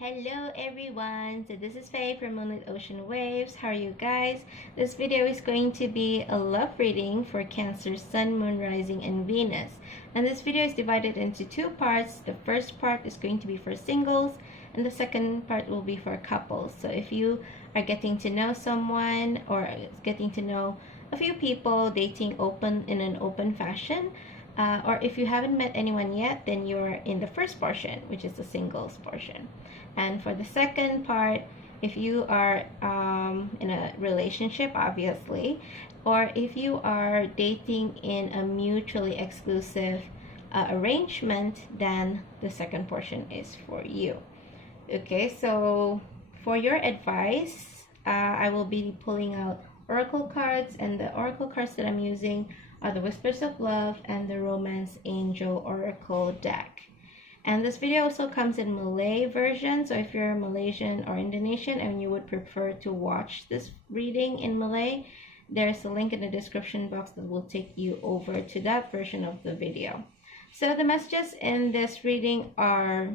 Hello everyone, so this is Faye from Moonlit Ocean Waves. How are you guys? This video is going to be a love reading for Cancer, Sun, Moon, Rising, and Venus. And this video is divided into two parts. The first part is going to be for singles, and the second part will be for couples. So if you are getting to know someone or getting to know a few people, dating in an open fashion, or if you haven't met anyone yet, then you're in the first portion, which is the singles portion. And for the second part, if you are in a relationship, obviously, or if you are dating in a mutually exclusive arrangement, then the second portion is for you. Okay, so for your advice, I will be pulling out oracle cards, and the oracle cards that I'm using are the Whispers of Love and the Romance Angel Oracle deck. And this video also comes in Malay version, so if you're Malaysian or Indonesian and you would prefer to watch this reading in Malay, there's a link in the description box that will take you over to that version of the video. So the messages in this reading are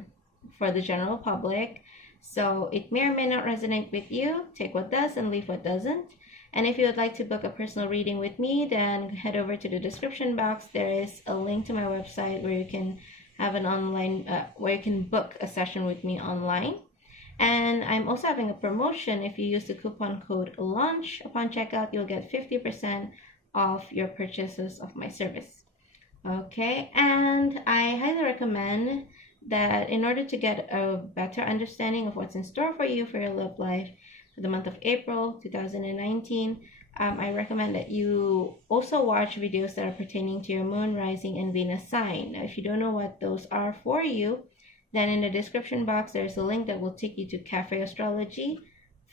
for the general public, so it may or may not resonate with you. Take what does and leave what doesn't. And if you would like to book a personal reading with me, then head over to the description box. There is a link to my website where you can have an online where you can book a session with me online. And I'm also having a promotion. If you use the coupon code LAUNCH upon checkout, you'll get 50% off your purchases of my service. Okay, and I highly recommend that in order to get a better understanding of what's in store for you for your love life for the month of April 2019, I recommend that you also watch videos that are pertaining to your moon, rising, and Venus sign. Now, if you don't know what those are for you, then in the description box, there's a link that will take you to Cafe Astrology.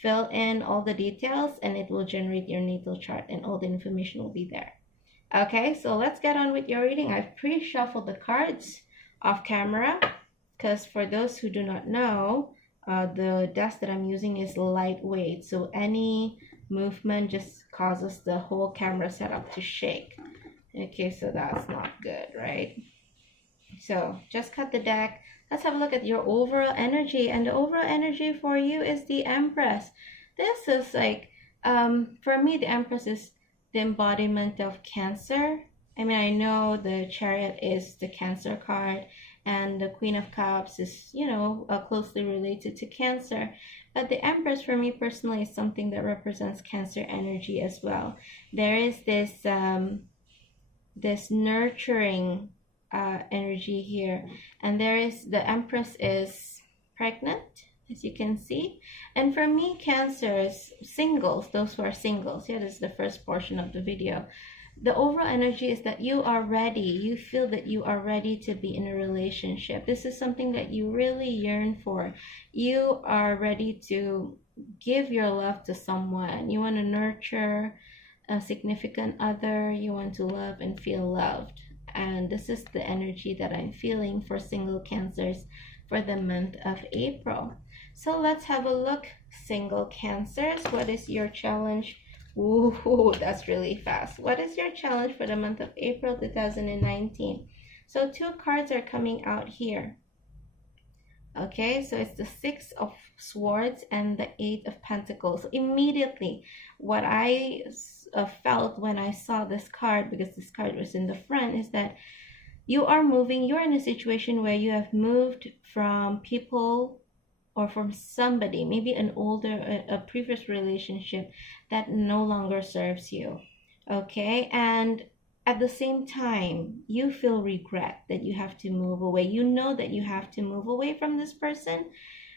Fill in all the details and it will generate your natal chart, and all the information will be there. Okay, so let's get on with your reading. I've pre-shuffled the cards off camera because for those who do not know, the desk that I'm using is lightweight, so any movement just causes the whole camera setup to shake. Okay, so that's not good, right? So just cut the deck. Let's have a look at your overall energy, and the overall energy for you is the Empress. This is like for me, the Empress is the embodiment of Cancer. I mean, I know the Chariot is the Cancer card, and the Queen of Cups is, closely related to Cancer. But the Empress, for me personally, is something that represents Cancer energy as well. There is this nurturing energy here, and the Empress is pregnant, as you can see. And for me, Cancers, singles, those who are singles, this is the first portion of the video. The overall energy is that you are ready. You feel that you are ready to be in a relationship. This is something that you really yearn for. You are ready to give your love to someone. You want to nurture a significant other. You want to love and feel loved. And this is the energy that I'm feeling for single Cancers for the month of April. So let's have a look. Single Cancers, what is your challenge? Ooh, that's really fast. What is your challenge for the month of April 2019? So two cards are coming out here. Okay, so it's the Six of Swords and the Eight of Pentacles. Immediately, what I felt when I saw this card, because this card was in the front, is that you're in a situation where you have moved from people or from somebody, maybe a previous relationship that no longer serves you. Okay, and at the same time, you feel regret that you have to move away. You know that you have to move away from this person,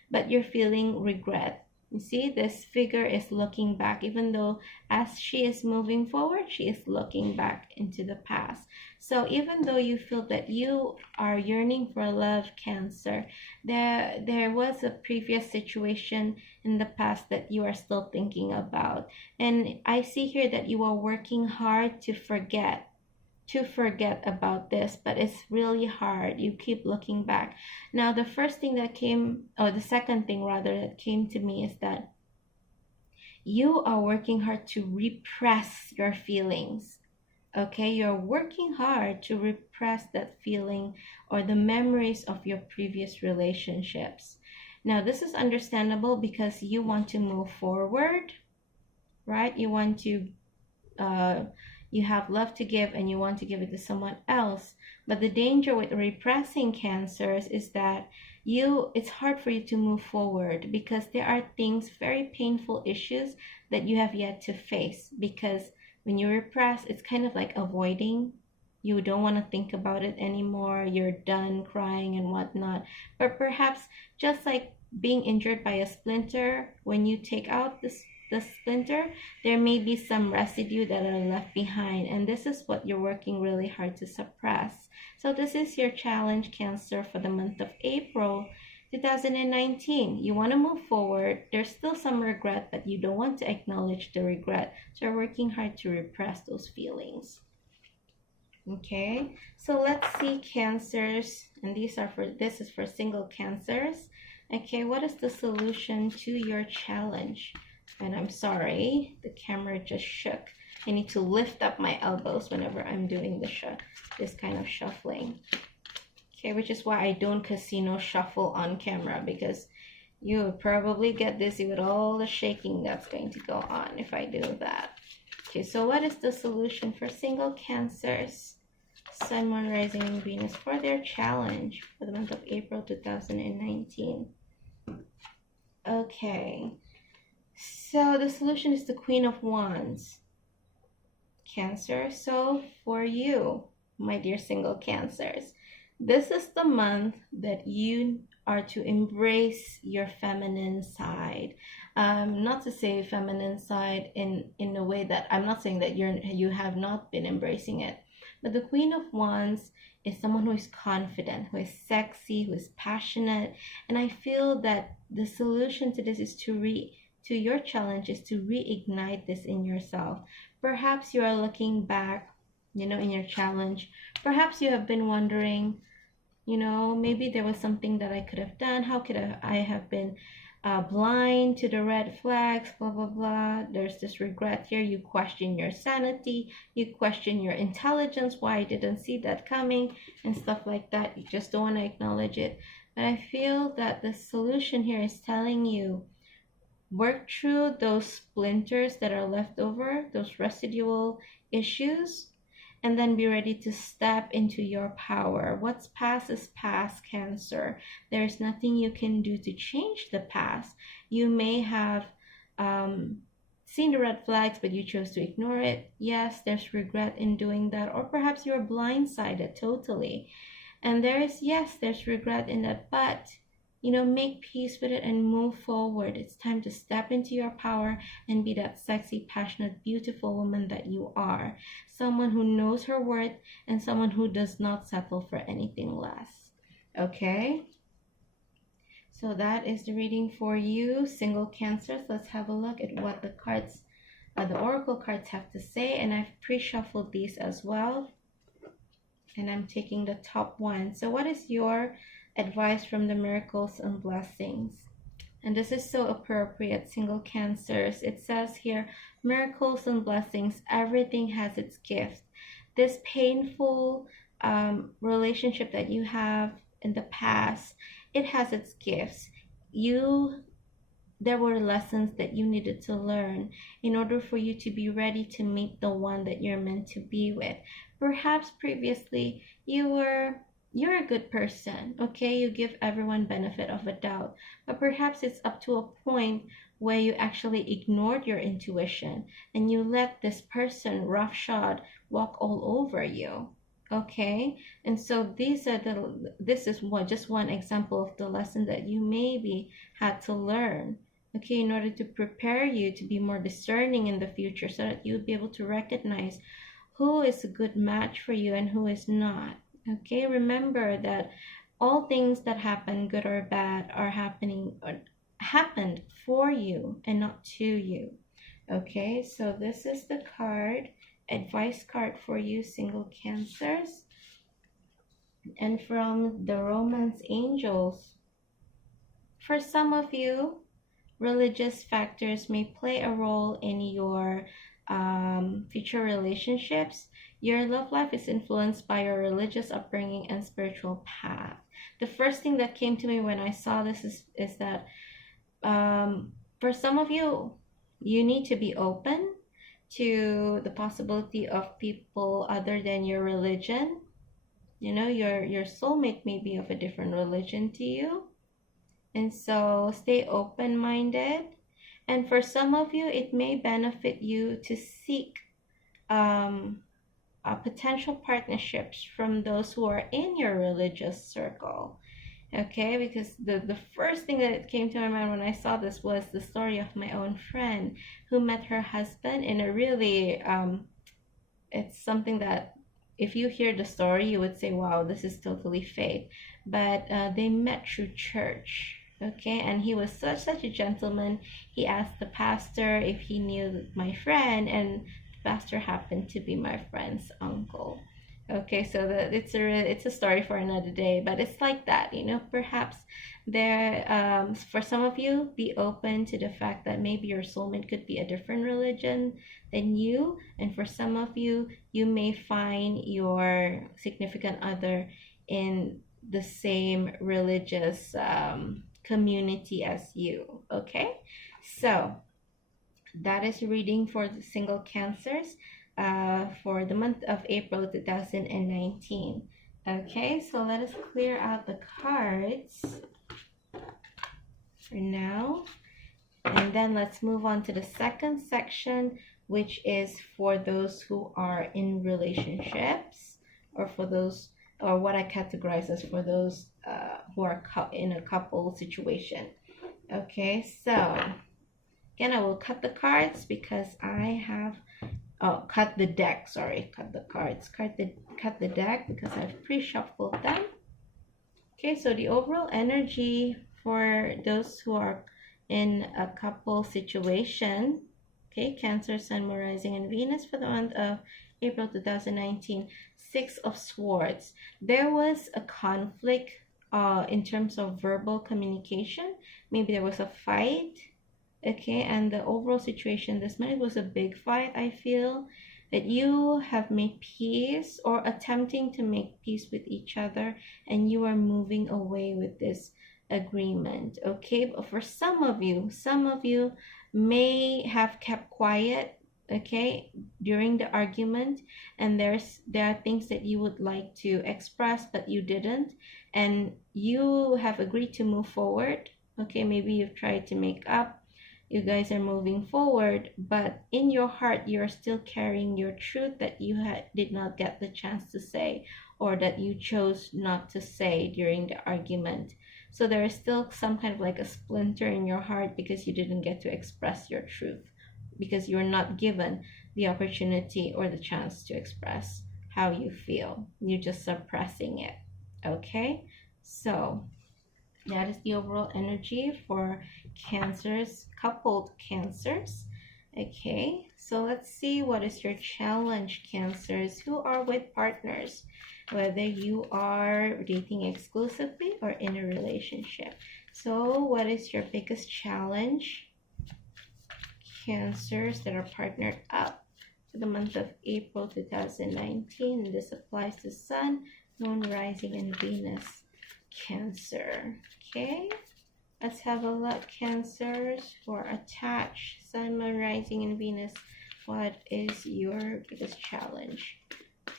but you're feeling regret. You see, this figure is looking back, even though as she is moving forward, she is looking back into the past. So even though you feel that you are yearning for love, Cancer, there was a previous situation in the past that you are still thinking about. And I see here that you are working hard to forget about this, but it's really hard. You keep looking back. Now, the second thing rather that came to me is that you are working hard to repress your feelings. Okay, you're working hard to repress that feeling or the memories of your previous relationships. Now, this is understandable because you want to move forward, right? You want to you have love to give and you want to give it to someone else. But the danger with repressing cancers is that it's hard for you to move forward because there are things, very painful issues that you have yet to face. Because when you repress, it's kind of like avoiding. You don't want to think about it anymore. You're done crying and whatnot. But perhaps just like being injured by a splinter, when you take out the splinter, there may be some residue that are left behind, and this is what you're working really hard to suppress. So this is your challenge, Cancer, for the month of April 2019. You want to move forward. There's still some regret, but you don't want to acknowledge the regret, so you're working hard to repress those feelings. Okay, so let's see, Cancers, and this is for single Cancers. Okay, what is the solution to your challenge? And I'm sorry, the camera just shook. I need to lift up my elbows whenever I'm doing this kind of shuffling. Okay, which is why I don't casino shuffle on camera, because you would probably get dizzy with all the shaking that's going to go on if I do that. Okay, so what is the solution for single Cancers, Sun, Moon, Rising, and Venus for their challenge for the month of April 2019? Okay, so the solution is the Queen of Wands, Cancer. So for you, my dear single Cancers, this is the month that you are to embrace your feminine side. Not to say feminine side in a way that I'm not saying that you have not been embracing it, but the Queen of Wands is someone who is confident, who is sexy, who is passionate, and I feel that the solution to this is to your challenge is to reignite this in yourself. Perhaps you are looking back, in your challenge. Perhaps you have been wondering, maybe there was something that I could have done. How could I have been blind to the red flags, blah, blah, blah. There's this regret here. You question your sanity. You question your intelligence, why I didn't see that coming, and stuff like that. You just don't want to acknowledge it. But I feel that the solution here is telling you, work through those splinters that are left over, those residual issues, and then be ready to step into your power. What's past is past, Cancer. There's nothing you can do to change the past. You may have seen the red flags, but you chose to ignore it. Yes, there's regret in doing that, or perhaps you're blindsided totally. And there's regret in that, but make peace with it and move forward. It's time to step into your power and be that sexy, passionate, beautiful woman that you are. Someone who knows her worth and someone who does not settle for anything less. Okay? So that is the reading for you, single Cancers. Let's have a look at what the oracle cards have to say. And I've pre-shuffled these as well. And I'm taking the top one. So what is your advice from the miracles and blessings? And this is so appropriate, single Cancers. It says here, miracles and blessings, everything has its gift. This painful relationship that you have in the past, it has its gifts. There were lessons that you needed to learn in order for you to be ready to meet the one that you're meant to be with. Perhaps previously you're a good person, okay? You give everyone benefit of a doubt, but perhaps it's up to a point where you actually ignored your intuition and you let this person roughshod walk all over you. Okay, and so this is just one example of the lesson that you maybe had to learn, okay, in order to prepare you to be more discerning in the future, so that you'll be able to recognize who is a good match for you and who is not. Okay, remember that all things that happen, good or bad, happened for you and not to you. Okay, so this is the advice card for you, single Cancers. And from the Romance Angels, for some of you, religious factors may play a role in your future relationships. Your love life is influenced by your religious upbringing and spiritual path. The first thing that came to me when I saw this is that for some of you, you need to be open to the possibility of people other than your religion. You know, your soulmate may be of a different religion to you. And so stay open-minded. And for some of you, it may benefit you to seek potential partnerships from those who are in your religious circle. Okay, because the first thing that came to my mind when I saw this was the story of my own friend who met her husband in a really it's something that if you hear the story you would say, wow, this is totally fake. But they met through church. Okay, and he was such a gentleman. He asked the pastor if he knew my friend, and the pastor happened to be my friend's uncle. Okay, so it's a story for another day, but it's like that, you know. Perhaps there for some of you, be open to the fact that maybe your soulmate could be a different religion than you, and for some of you, you may find your significant other in the same religious community as you. Okay, so that is reading for the single Cancers for the month of April 2019. Okay, so let us clear out the cards for now, and then let's move on to the second section, which is for those who are in relationships, or for those, or what I categorize as for those who are in a couple situation. Okay, so again, I will cut the cards because I have cut the deck. Sorry, cut the cards. Cut the deck because I've pre-shuffled them. Okay, so the overall energy for those who are in a couple situation. Okay, Cancer, Sun, Moon, Rising, and Venus for the month of April 2019. Six of Swords. There was a conflict in terms of verbal communication. Maybe there was a fight. Okay, and the overall situation this month was a big fight. I feel that you have made peace or attempting to make peace with each other, and you are moving away with this agreement. Okay, but for some of you may have kept quiet, okay, during the argument, and there are things that you would like to express but you didn't, and you have agreed to move forward. Okay, maybe you've tried to make up, you guys are moving forward, but in your heart you're still carrying your truth that you did not get the chance to say, or that you chose not to say during the argument. So there is still some kind of like a splinter in your heart because you didn't get to express your truth, because you're not given the opportunity or the chance to express how you feel. You're just suppressing it. Okay, so that is the overall energy for Cancers, coupled Cancers. Okay, so let's see what is your challenge, Cancers, who are with partners, whether you are dating exclusively or in a relationship. So what is your biggest challenge, Cancers that are partnered up for the month of April 2019? And this applies to Sun, Moon, Rising, and Venus. Cancer. Okay, let's have a look, Cancers, for attached Sun, Moon, Rising, and Venus. What is your biggest challenge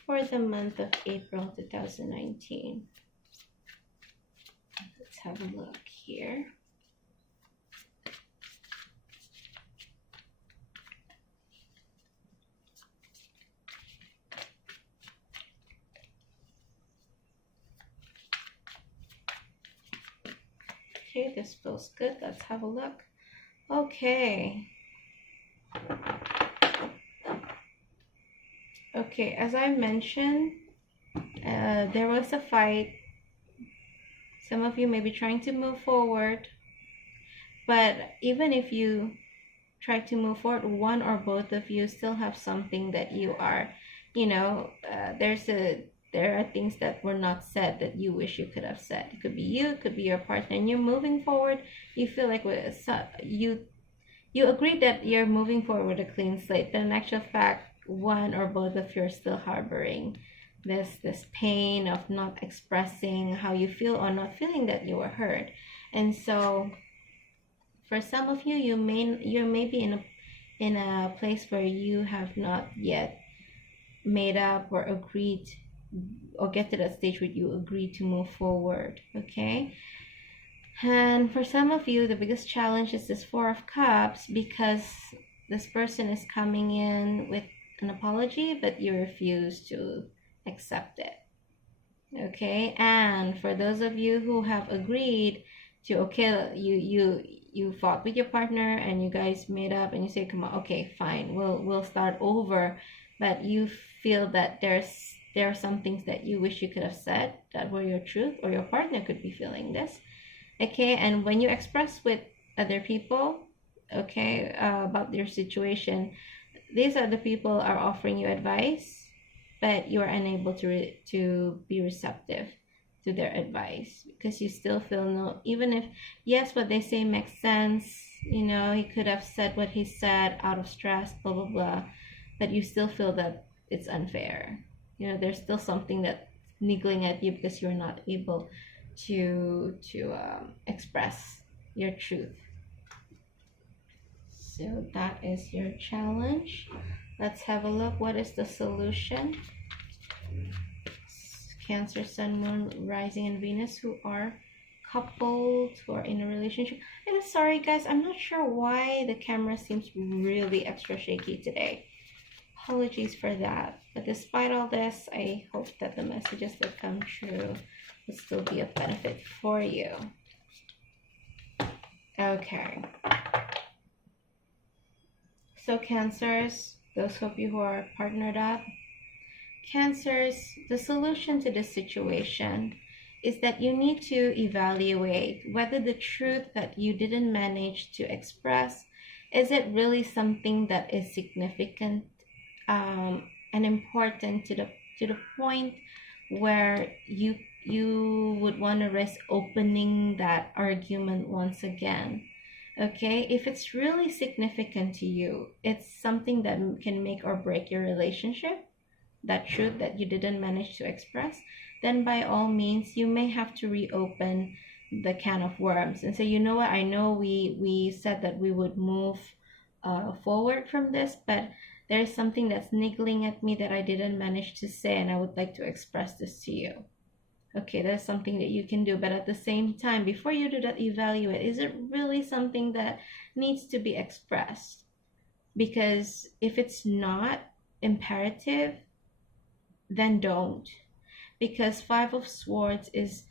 for the month of April 2019? Let's have a look here. Okay, this feels good. Let's have a look. Okay. Okay, as I mentioned, there was a fight. Some of you may be trying to move forward, but even if you try to move forward, one or both of you still have something that you are, you know, there are things that were not said that you wish you could have said. It could be you, it could be your partner, and you're moving forward. You feel like you agreed that you're moving forward with a clean slate, but in actual fact, one or both of you are still harboring this pain of not expressing how you feel or not feeling that you were heard. And so for some of you, you're maybe in a place where you have not yet made up or agreed or get to that stage where you agree to move forward. Okay. And for some of you, the biggest challenge is this Four of Cups, because this person is coming in with an apology, but you refuse to accept it. Okay. And for those of you who have agreed to, okay, you fought with your partner and you guys made up and you say, come on, okay, fine, we'll start over, but you feel that there are some things that you wish you could have said that were your truth, or your partner could be feeling this. Okay. And when you express with other people, okay, about your situation, these other people are offering you advice, but you are unable to be receptive to their advice, because you still feel no, even if yes, what they say makes sense, you know, he could have said what he said out of stress, blah blah blah, but you still feel that it's unfair. You know, there's still something that's niggling at you because you're not able to express your truth. So that is your challenge. Let's have a look. What is the solution? Cancer, Sun, Moon, Rising, and Venus, who are coupled, who are in a relationship. I'm sorry guys, I'm not sure why the camera seems really extra shaky today. Apologies for that. But despite all this, I hope that the messages that come true will still be of benefit for you. Okay. So Cancers, those of you who are partnered up, Cancers, the solution to this situation is that you need to evaluate whether the truth that you didn't manage to express, is it really something that is significant and important to the point where you would want to risk opening that argument once again. Okay, if it's really significant to you, it's something that can make or break your relationship, that truth that you didn't manage to express, then by all means you may have to reopen the can of worms and say, you know what, I know we said that we would move forward from this, but there's something that's niggling at me that I didn't manage to say, and I would like to express this to you. Okay, that's something that you can do. But at the same time, before you do that, evaluate, is it really something that needs to be expressed? Because if it's not imperative, then don't. Because Five of Swords is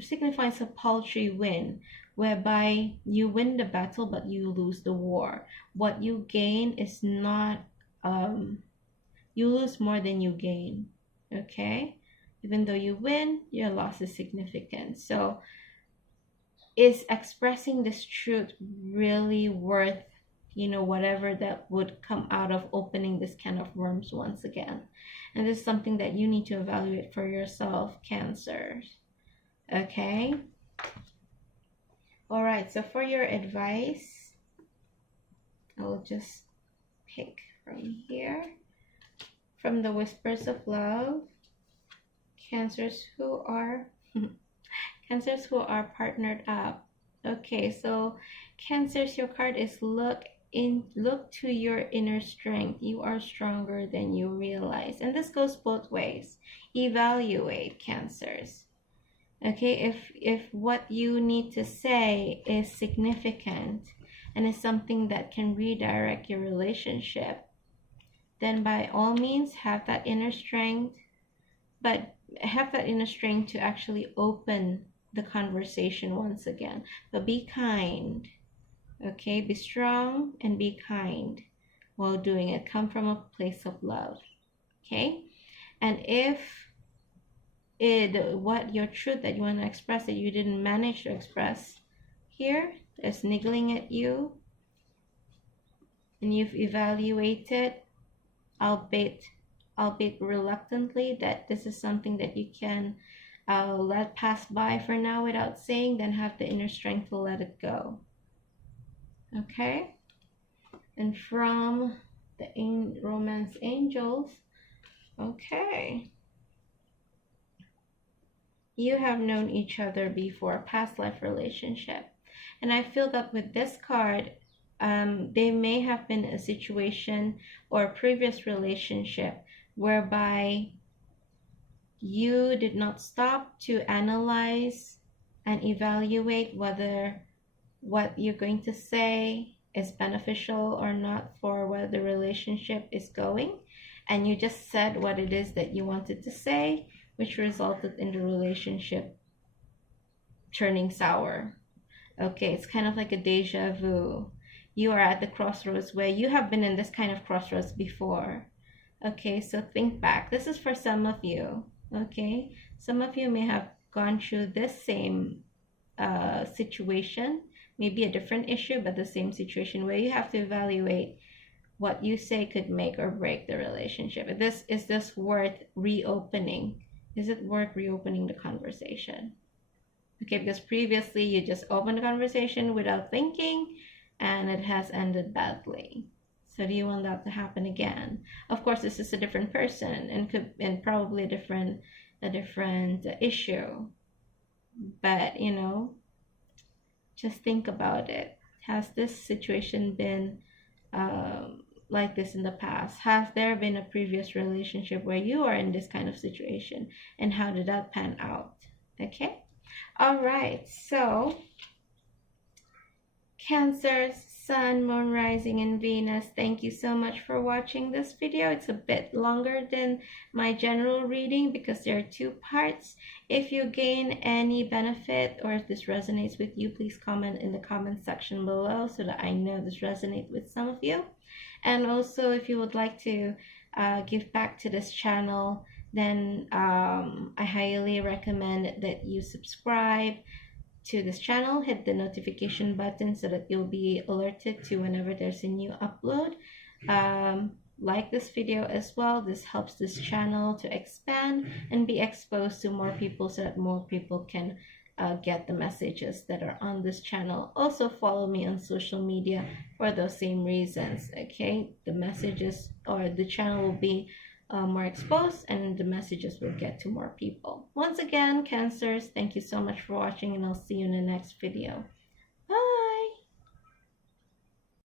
signifies a paltry win, whereby you win the battle but you lose the war. What you gain is not, you lose more than you gain. Okay, even though you win, your loss is significant. So is expressing this truth really worth, you know, whatever that would come out of opening this can of worms once again? And this is something that you need to evaluate for yourself, Cancers. Okay. All right, so for your advice, I'll just pick from here, from the Whispers of Love. Cancers who are Cancers who are partnered up. Okay, so Cancers, your card is look to your inner strength. You are stronger than you realize. And this goes both ways. Evaluate, Cancers. Okay, if what you need to say is significant and is something that can redirect your relationship, then by all means have that inner strength, but have that inner strength to actually open the conversation once again. But be kind. Okay, be strong and be kind while doing it. Come from a place of love. Okay, and if what your truth that you want to express that you didn't manage to express here is niggling at you, and you've evaluated, albeit reluctantly, that this is something that you can let pass by for now without saying, then have the inner strength to let it go. Okay, and from the romance angels. Okay. You have known each other before, past life relationship. And I feel that with this card, they may have been a situation or a previous relationship whereby you did not stop to analyze and evaluate whether what you're going to say is beneficial or not for where the relationship is going. And you just said what it is that you wanted to say, which resulted in the relationship turning sour. Okay, it's kind of like a deja vu. You are at the crossroads where you have been in this kind of crossroads before. Okay, so think back. This is for some of you. Okay, some of you may have gone through this same situation, maybe a different issue, but the same situation where you have to evaluate what you say could make or break the relationship. Is this worth reopening? Is it worth reopening the conversation? Okay, because previously you just opened the conversation without thinking and it has ended badly. So do you want that to happen again? Of course, this is a different person and probably a different issue. But just think about it. Has this situation been like this in the past? Has there been a previous relationship where you are in this kind of situation, and how did that pan out? Okay. All right, so Cancer's Sun, Moon, Rising, and Venus, thank you so much for watching this video. It's a bit longer than my general reading because there are two parts. If you gain any benefit or if this resonates with you, please comment in the comment section below so that I know this resonates with some of you. And also, if you would like to give back to this channel, then I highly recommend that you subscribe to this channel, hit the notification button so that you'll be alerted to whenever there's a new upload. Like this video as well. This helps this channel to expand and be exposed to more people so that more people can get the messages that are on this channel. Also follow me on social media for those same reasons. Okay, the messages or the channel will be more exposed and the messages will get to more people. Once again, Cancers, thank you so much for watching, and I'll see you in the next video.